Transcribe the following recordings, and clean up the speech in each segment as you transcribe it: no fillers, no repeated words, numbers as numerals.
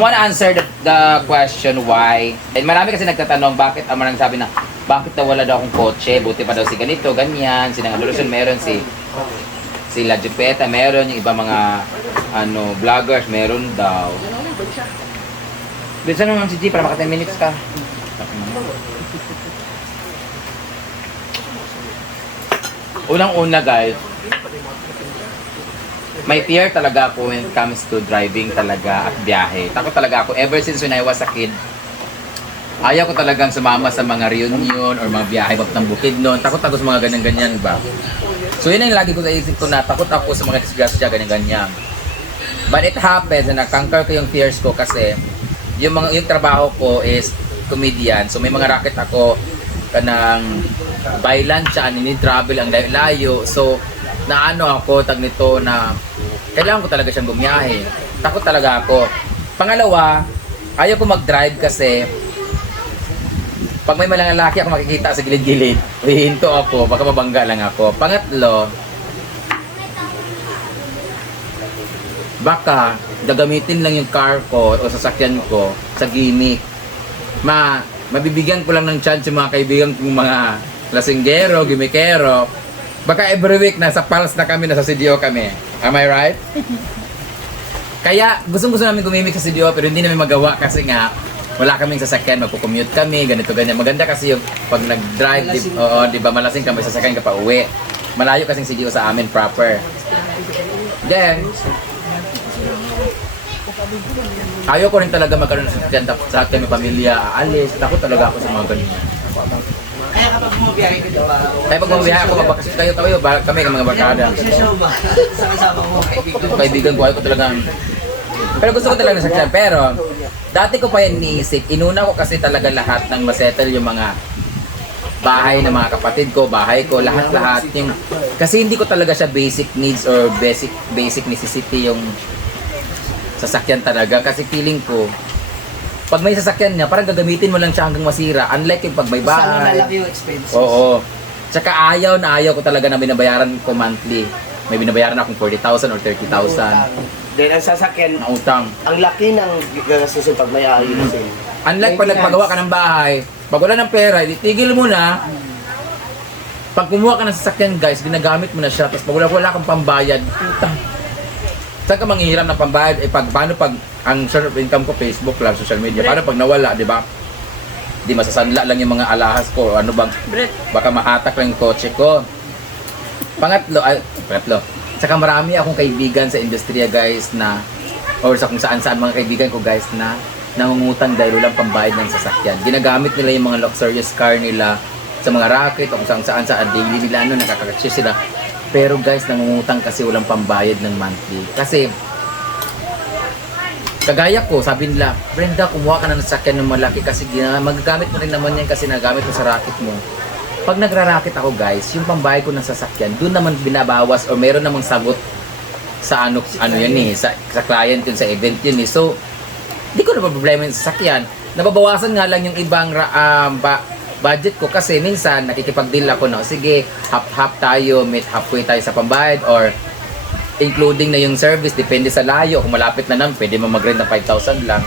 wanna answer the question why. And marami kasi nagtatanong bakit ang marang sabi na bakit daw wala daw akong kotse, buti pa daw si ganito, ganyan, si Nangalulusyon meron, si La Jupeta meron, yung iba mga vloggers meron daw. Bisa naman si G para maka 10 minutes ka. Unang-una guys, may fear talaga ako when it comes to driving talaga at biyahe. Takot talaga ako ever since when I was a kid. Ayaw ko talagang sumama sa mga reunion or mga biyahe ng bukid noon. Takot ako sa mga ganyan-ganyan ba. So yun ang lagi ko sa isip ko na takot ako sa mga disgrasya ganyan-ganyan. But it happens na na-conquer ko yung fears ko kasi yung trabaho ko is comedian. So may mga racket ako kanang bailan siya, travel ang layo. So naano ako tag nito na kailangan ko talaga siyang bumiyahe. Takot talaga ako. Pangalawa, ayaw ko mag-drive kasi pag may malang lalaki ako makikita sa gilid-gilid, hihinto ako, baka mabangga lang ako. Pangatlo, baka gagamitin lang yung car ko o sasakyan ko sa gimmick. Mabibigyan ko lang ng chance yung mga kaibigan kong mga lasinggero, gimmickero. Baka every week nasa pulse na kami, nasa CDO kami. Am I right? Kaya gustong-gusto namin gumimik sa CDO pero hindi namin magawa kasi nga wala kaming sasakyan, magpo-commute kami, ganito ganyan. Maganda kasi yung pag nag-drive, di ba malasing ka, may sasakyan ka pa uwi. Malayo kasing CDO sa amin proper. Then, ayaw ko rin talaga magkaroon ng sasakyan sa akin, may pamilya, aalis. Takot talaga ako sa mga ganyan. Kaya kapag bumabiyahe ka diba? Kaya pag bumabiyahe ako, magbakasyon kayo, kami mga barkada. Sa kasama mo, Kaibigan ko, ayaw ko talaga. Pero gusto ko talaga ng sasakyan. Pero, dati ko pa yan iniisip. Inuna ko kasi talaga lahat ng masettle yung mga bahay ng mga kapatid ko, bahay ko, lahat-lahat. Kasi hindi ko talaga siya basic needs or basic necessity yung sasakyan talaga. Kasi feeling ko, pag may sasakyan niya, parang gagamitin mo lang siya hanggang masira. Unlike yung pag may bahay. Sana malaki yung expenses. Oo. Tsaka ayaw ko talaga na binabayaran ko monthly. May binabayaran akong 40,000 or 30,000. Then ang sasakyan, na utang. ang laki ng gagastusin pag may ayusin. Unlike pag nagpagawa ka ng bahay, pag wala ng pera, itigil mo na. Pag kumuha ka ng sasakyan guys, ginagamit mo na siya. Tapos pag wala kang pambayad, utang. Saan ka manghihiram ng pambayad? Paano pag ang source of income ko, Facebook lang, social media. Paano pag nawala, di ba? Di masasanla lang yung mga alahas ko. Ano bang, baka mahatak lang yung kotse ko. Pangatlo. Saka marami akong kaibigan sa industriya guys na, or sa kung saan mga kaibigan ko guys na nangungutang dahil walang pambayad ng sasakyan. Ginagamit nila yung mga luxurious car nila sa mga racket o kung saan sa daily nila, nakakakasya sila. Pero guys, nangungutang kasi walang pambayad ng monthly. Kasi, kagaya ko, sabi nila, Brenda, kumuha ka na ng sasakyan ng malaki kasi magagamit mo rin naman yan kasi nagamit mo sa racket mo. Pag nagra-racket ako guys, yung pambayad ko ng sasakyan, doon naman binabawas o meron namang sagot sa ano yun sa client yun, sa event yun . So, di ko na problema yung sasakyan. Nababawasan nga lang yung ibang budget ko kasi minsan nakikipag-deal ako na, sige, half tayo, halfway tayo sa pambayad or including na yung service, depende sa layo. Kung malapit na naman, pwede mo mag-rent na 5,000 lang.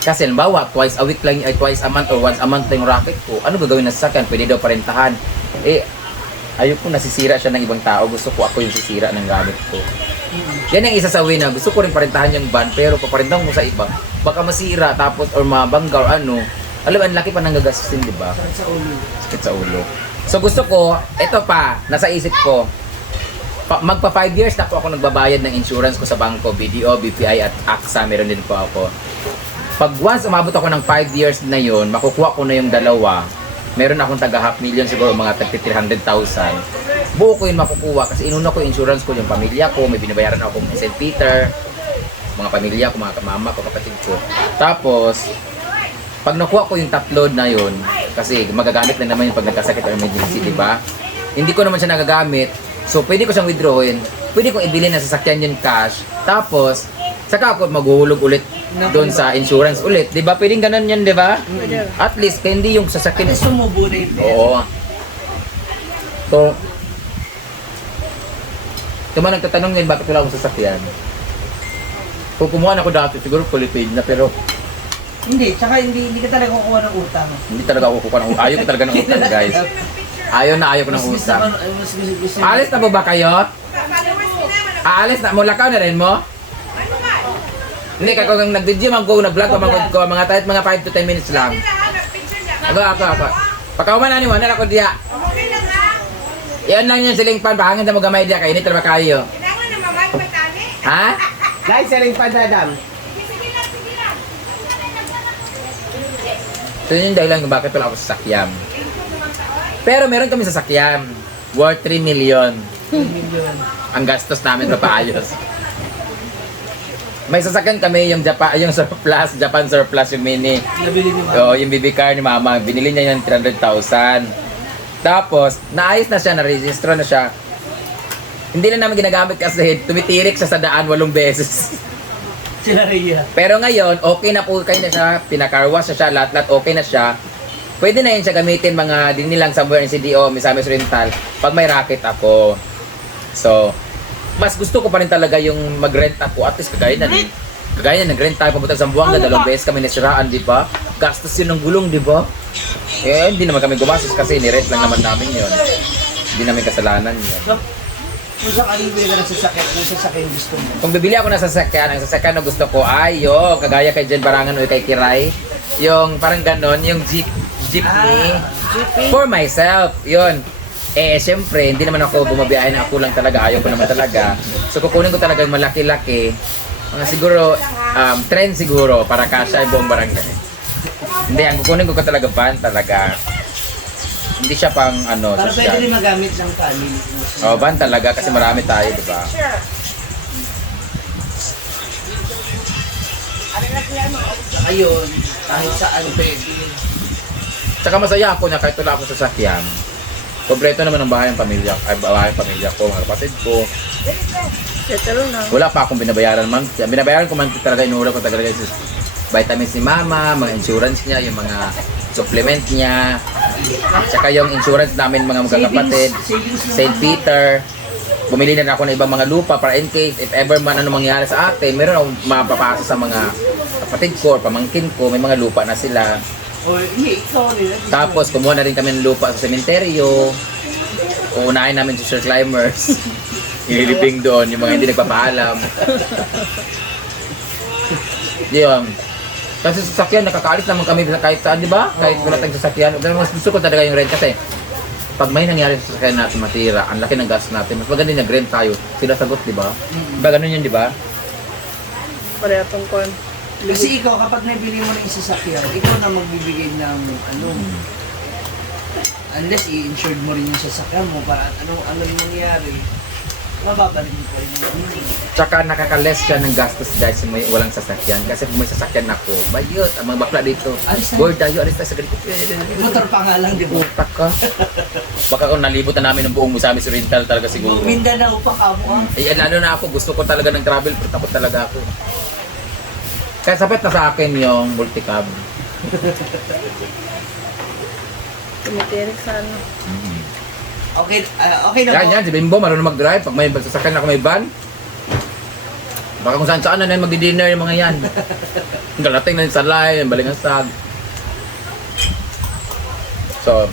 Kasi halimbawa, twice a week lang, twice a month or once a month lang yung racket ko. Ano gagawin na sasakyan? Pwede daw parentahan. Ayoko nasisira siya ng ibang tao. Gusto ko ako yung sisira ng gamit ko. Yan ang isa sa way na gusto ko rin parentahan yung van, pero paparentahan mo sa iba, baka masira tapos or mabangga or ano. Alam, ang laki pa nang gagastusin, di ba? Sakit sa ulo. So gusto ko, ito pa, nasa isip ko, magpa 5 years na po ako nagbabayad ng insurance ko sa bangko, BDO, BPI at AXA, meron din po ako. Pag once umabot ako ng 5 years na yon, makukuha ko na yung dalawa, meron akong taga $500,000 siguro, mga 300,000. Buo ko yun makukuha kasi inuna ko yung insurance ko, yung pamilya ko, may binabayaran akong St. Peter, mga pamilya ko, mga mama ko, kapatid ko. Tapos, pag nakuha ko yung top load na yun, kasi magagamit lang naman yung pag nagkasakit or emergency, di ba? Hindi ko naman siya nagagamit, so pwede ko siyang withdrawin, pwede kong ibili na sasakyan yung cash, tapos, saka ako maghuhulog ulit doon sa insurance ulit. Di ba? Pwedeng ganun yan, di ba? At least, hindi yung sasakyan. At sumubo na yun. Oo. So, kung man nagtatanong ngayon, bakit wala akong sasakyan? Kung kumuha na ako dati, siguro fully paid na, pero Hindi, tsaka hindi ka talaga kukuha ng utang. hindi talaga ako kukuha ng utang. Ayaw ko talaga ng utang, guys. Ayaw ko ng Mas utang. mas gusto. Alis na po ba kayo? Aalis na? Mula ka na rin mo? Hindi, kung nag-video man ko, nag-vlog pa man ko, mga kahit mga 5 to 10 minutes lang. Ako. Pagkauman na ni mo, nala ko diya. Yan lang yung siling pan, bahangin sa mga gamay diya, kainit na ba kayo? Ha? Dahil selling pa dadam. So yun yung dahilan kung bakit wala ako sa sakyan. Pero meron kami sa sakyan. Worth 3 million. 3 million. Ang gastos namin na paayos. May sasakyan kami yung yung surplus, Japan surplus yung mini. Nabili ni Mama. Oo, yung BB car ni Mama, binili niya yung 300,000. Tapos, naayos na siya, na-register na siya. Hindi na namin ginagamit kasi tumitirik siya sa daan 8 beses. Sila Rhea. Pero ngayon, okay na po kayo na siya, pinakarwas na siya, lahat-lahat okay na siya. Pwede na yun siya gamitin mga din nilang somewhere in CDO, Misamis Rental, pag may racket ako. So, mas gusto ko pa rin talaga yung mag-rent ako, at least kagaya na nag-rent tayo papunta sa Zamboanga, 2 beses kami nasiraan, di ba? Gastos yun ng gulong, di ba? Eh, hindi naman kami gumastos kasi ni-rent lang naman namin yun. Hindi namin kasalanan yun. So, kung sakaling bili ka ng sasakyan, kung sasakyan gusto mo. Kung bibili ako ng sasakyan, ang sasakyan na gusto ko ay yung kagaya kay Jen Barangan o kay Kiray, yung parang ganon, yung jeepney for myself, yun. Eh, syempre, hindi naman ako bumabiyahe na ako lang talaga, ayaw ko naman talaga. So, kukunin ko talaga yung malaki-laki, mga siguro, trend siguro, para kasya yung buong barangay. Hindi, ang kukunin ko talaga van talaga. Hindi siya pang ano, Para pwede social. rin magamit ng family. Oh, van talaga kasi marami tayo, di ba? Saka yun, kahit saan pwede. Tsaka masaya ako na kahit wala ako sa sakyan. Kompleto naman ang bahay ng pamilya, bahay ng pamilya ko, mga kapatid ko. Settle na. Wala pa akong binabayaran man. Binabayaran ko man talaga, inuura ko talaga yung vitamins ni mama, mga insurance niya, yung mga supplement niya. Tsaka yung insurance namin mga magkakapatid, St. Peter. Bumili na ako ng ibang mga lupa para in case if ever man ano mangyari sa atin, meron akong mapapasa sa mga kapatid ko or pamangkin ko, may mga lupa na sila. O, hindi, ikaw nila. Tapos kumuha na rin kami ng lupa sa sementeryo. Uunahin namin sa Sir Climbers. Ililibing doon, yung mga hindi nagpapaalam. Yun. Kasi sa sasakyan, nakakaalis naman kami kahit saan, di ba? Kahit wala tayong sasakyan. Pero mas gusto ko talaga yung rent kasi pag may nangyari sa sasakyan natin matira, ang laki ng gas natin, mas maganda yung nag-rent tayo. Sila sagot, di ba? Diba ganun yun, di ba? Pareha tong kon. Kasi ikaw, kapag nabili mo ng sasakyan, ikaw na magbibigay ng ano. Unless i-insured mo rin yung sasakyan mo para ano yung mangyari. Mababalik mo pa rin yung Tsaka nakaka-less siya ng gastos dahil sa may walang sasakyan. Kasi kung may sasakyan ako, bayot, ang mga bakla dito. Alis na. Boy tayo, alis tayo sa ganito. motor pa nga lang, di ba? Utak ka. Baka kung nalibutan namin ng buong Misamis Oriental talaga siguro. Mindanao pa ka mo. Eh, lalo na ako, gusto ko talaga ng travel, pero takot talaga ako. Kaya sapit na sa akin yung multicab. Tumitirik sa ano. Okay, okay na Yan, si Bimbo, marunong mag-drive. Pag may sasakyan ako may van, baka kung saan-saan na mag-dinner yung mga yan. Galating na yung salay, yung balingasag. So,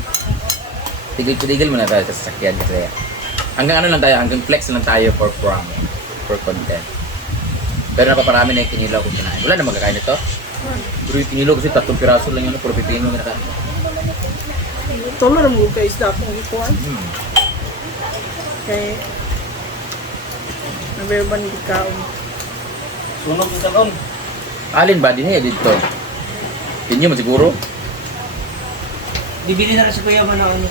tigil-tigil muna tayo sa sasakyan kasi hanggang ano lang tayo, hanggang flex lang tayo for content. Pero napaparami na yung kinilaw kung kinain. Wala na magkakain ito. Pero yung kinilaw kasi 3 piraso lang yun, puro pipino na nakain. Ito na mo ka isda kung ikuan. Kay nabeban di kaon. Sunog sa talon. Alin ba? Din dito. Tinyo mo siguro. Bibili na rin si Kuya mo ng ano.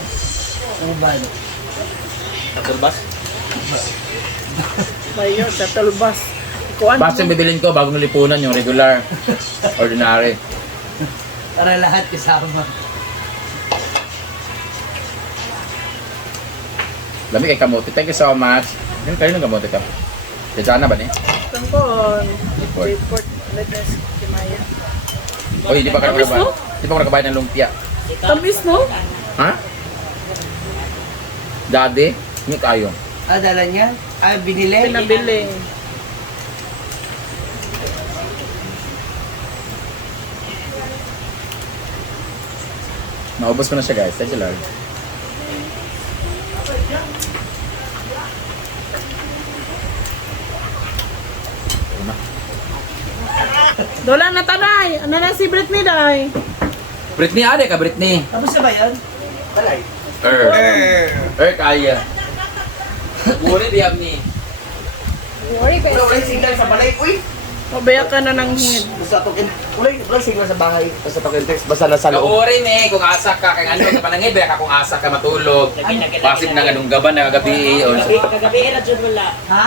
Ano ba? Turbas. Mayo sa talbas. Ikuan. Basta yung bibilin ko, bagong lipunan yung regular, ordinary. Para lahat kasama. Lamig kay kamote. Thank you so much. Yung kayo ng kamote ka. Diyan na ba ni? Tangkon. Report let's Kimaya. O hindi pa ka Tamis, nakabayad. no? Hindi pa ka nakabayad ng lumpia. Tamis no? Ha? Dati? Hindi kayo. Ah, dala niya? Ah, binili? Pinabili. Naubos ko na siya guys. Thank you Lord. Dola na tanay. Ano na si Britney day? Britney, ade ka Britney. Tapos na ba yan? Balay. Kaya. Buri di ni. Worry Wala, wala yung signal sa balay. Uy! Pabaya ka na ng hingid. Basta token. Wala signal sa bahay. Basta token text. Basta nasa loob. Kauri ni kung asa ka kay ano ka panangay ba ka kung asa ka matulog. Pasig na ganung gaban na gabi o Kagabi na dyan wala. Ha?